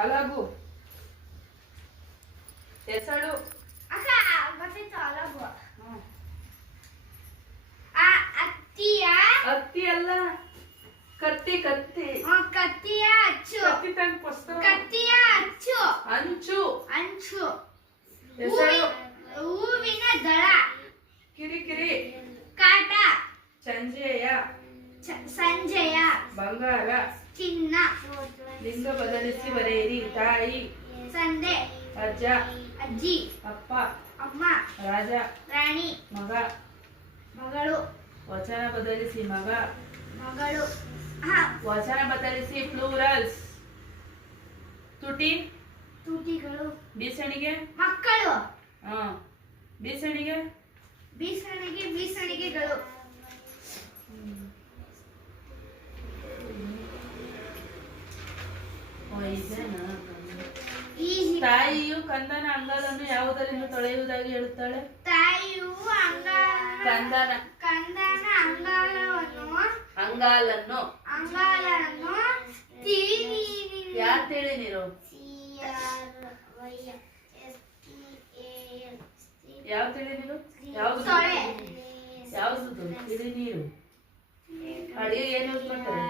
ಅಲಗು. ಹೆಸಳು. ಅಕ್ಕ ಗೊತ್ತಿತ್ತು ಅಲಗು. ಹತ್ತಿ ಅಲ್ಲ, ಕತ್ತಿ. ಕತ್ತಿಯ ಅಚ್ಚು. ಕತ್ತಿ ತಂದು ಪುಸ್ತಕ. ಕತ್ತಿಯ ಅಚ್ಚು. ಅಂಚು. ಹೆಸಳು. ಹೂವಿನ ದಳ. ಕಿರಿಕಿರಿ. ಕಾಟ. ಸಂಜೆಯ. ಬಂಗಾರ. ಚಿನ್ನ. ಲಿಂಗ ಬದಲಿಸಿ ಬರೆಯಿರಿ. ತಾಯಿ. ಸಂದೆ. ಅಜ್ಜ. ಅಜ್ಜಿ. ಅಪ್ಪ. ಅಮ್ಮ. ರಾಜ. ರಾಣಿ. ಮಗ. ಮಗಳು. ವಚನ ಬದಲಿಸಿ ಮಗ. ಮಗಳು. ವಚನ ಬದಲಿಸಿ ಪ್ಲೂರಲ್ಸ್. ತುಟಿ. ತುಟಿಗಳು. ಬೀಸಣಿಗೆ. ಮಕ್ಕಳು. ಬೀಸಣಿಗೆ. ಬೀಸಣಿಗೆಗಳು. ತಾಯಿಯು ಕಂದನ ಅಂಗಾಲನ್ನು ಯಾವುದರಿಂದ ತೊಳೆಯುವುದಾಗಿ ಹೇಳುತ್ತಾಳೆ? ತಾಯಿಯು ಕಂದನ ಅಂಗಾಲನ್ನು ಯಾರು ತಿಳಿ ನೀರು? ಯಾವ ತಿಳಿ ನೀರು? ಯಾವ್ದು ತಿಳಿ ನೀರು? ಅಡಿಗೆ ಏನು ಯೂಸ್ ಮಾಡ್ತಾರೆ?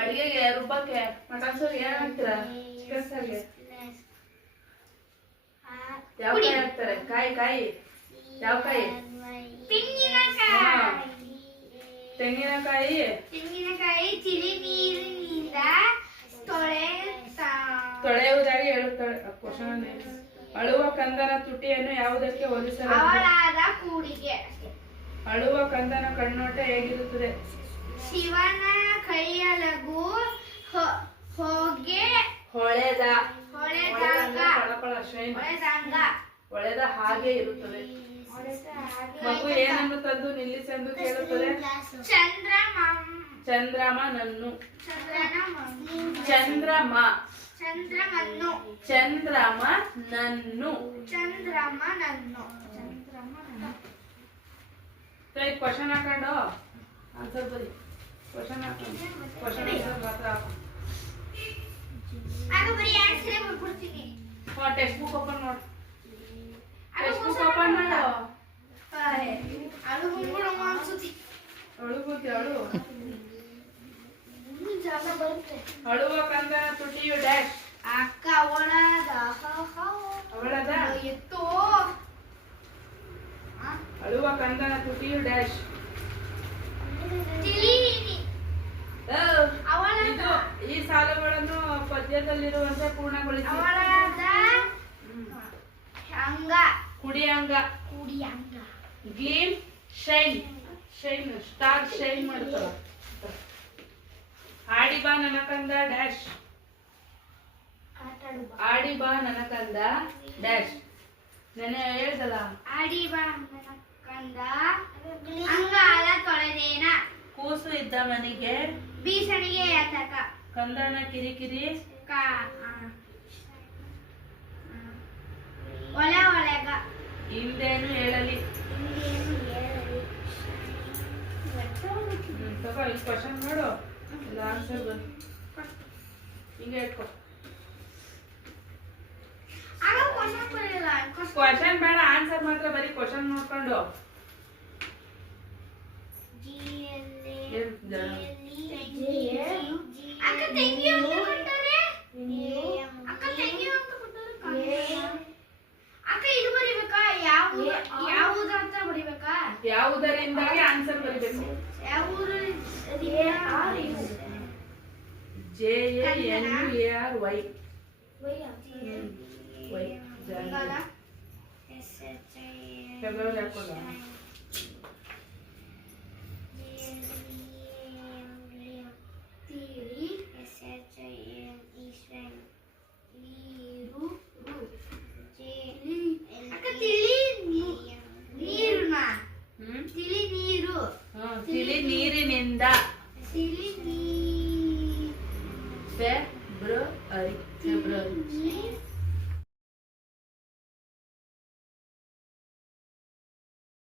ಅಡಿಗೆಗೆ ರುಬ್ಬಕ್ಕೆ ಮಟನ್ ಸಾರಿಗೆ ಏನ್ ಹಾಕ್ತೀರ? ಚಿಕನ್ ಸಾರಿಗೆ ಯಾವ ಕಾಯಿ ಹಾಕ್ತಾರೆ? ಕಾಯಿ ಯಾವ ಕಾಯಿ? ತೆಂಗಿನಕಾಯಿ ತಿಳಿ ನೀರಿನಿಂದ ತೊಳೆಯುವುದಾಗಿ ಹೇಳುತ್ತಾಳೆ. ಅಳುವ ಕಂದನ ತುಟಿಯನ್ನು ಯಾವುದಕ್ಕೆ ಹೋಲಿಸಲಾಗಿದೆ? ಕೂಡಿಗೆ. ಅಳುವ ಕಂದನ ಕಣ್ಣೋಟ ಹೇಗಿರುತ್ತದೆ? ಶಿವನ ಕೈಯಲಗು ಹೊಳೆದ ಹಾಗೆ ಇರುತ್ತದೆ. ಮಗು ಏನನ್ನು ತಂದು ನಿಲ್ಲಿಸಿ ಎಂದು ಕೇಳುತ್ತದೆ? ಚಂದ್ರಮನನ್ನು. ಕ್ವಶನ್ ಹಾಕೊಂಡು ಆನ್ಸರ್ ಬರಿ. ಕ್ವಶನ್ ಮಾತ್ರ ಟೆಕ್ಸ್ಟ್ ಬುಕ್ ಓಪನ್ ಮಾಡು. ಅಳುವ ಕಂದನ ತುಟಿಯು ಡ್ಯಾಶ್. ಅಕ್ಕ ಅವಳದ ಎತ್ತೋ. ಅಳುವ ಕಂದನ ತುಟಿಯು ಡ್ಯಾಶ್. ಈ ಸಾಲುಗಳನ್ನು ಪದ್ಯದಲ್ಲಿರುವಂತೆ ಪೂರ್ಣಗೊಳಿಸಿ. ಕುಡಿ ಅಂಗ. ಗ್ಲೀಮ್. ಶೈನ್. ಸ್ಟಾರ್ ಶೈನ್ ಮಾಡ್ತಾರ. ಆಡಿ ಬಾ ನನಕಂದ ಡ್ಯಾಶ್. ಆಡಿ ಬಾ ನನಕಂದ ಡ್ಯಾಶ್. ನೆನೆ ಹೇಳ್ದಲ್ಲ. ಆಡಿ ಬಾ ನನಕಂದ ಅಂಗಾಲ ತೊಳೆದೇನ. ಕೂಸು ಇದ್ದ ಮನೆಗೆ ಬೀಸಣಿಗೆ ಯಾತಕ. ಕಂದನ ಕಿರಿಕಿರಿ. ಒಳಗ. ಹಿಂದೇನು ಹೇಳಲಿ. ತಗೋ ಈ ಕ್ವಶನ್ ನೋಡು. ಇಲ್ಲ ಆನ್ಸರ್ ಬನ್ನಿ. ಹಿಂಗೆ ಇಟ್ಕೊ. ಕ್ವಶನ್ ಬೇಡ, ಆನ್ಸರ್ ಮಾತ್ರ ಬರೀ. ಕ್ವಶನ್ ನೋಡ್ಕೊಂಡು ಯಾವುದರಿಂದಾಗಿ ಆನ್ಸರ್ ಬರೀಬೇಕು. JANUARY. ಫೆಬ್ರವರಿ ಹಾಕೋಲ್ಲ. ತಿಳಿ ನೀರಿನಿಂದ. ಫೆಬ್ರವರಿ.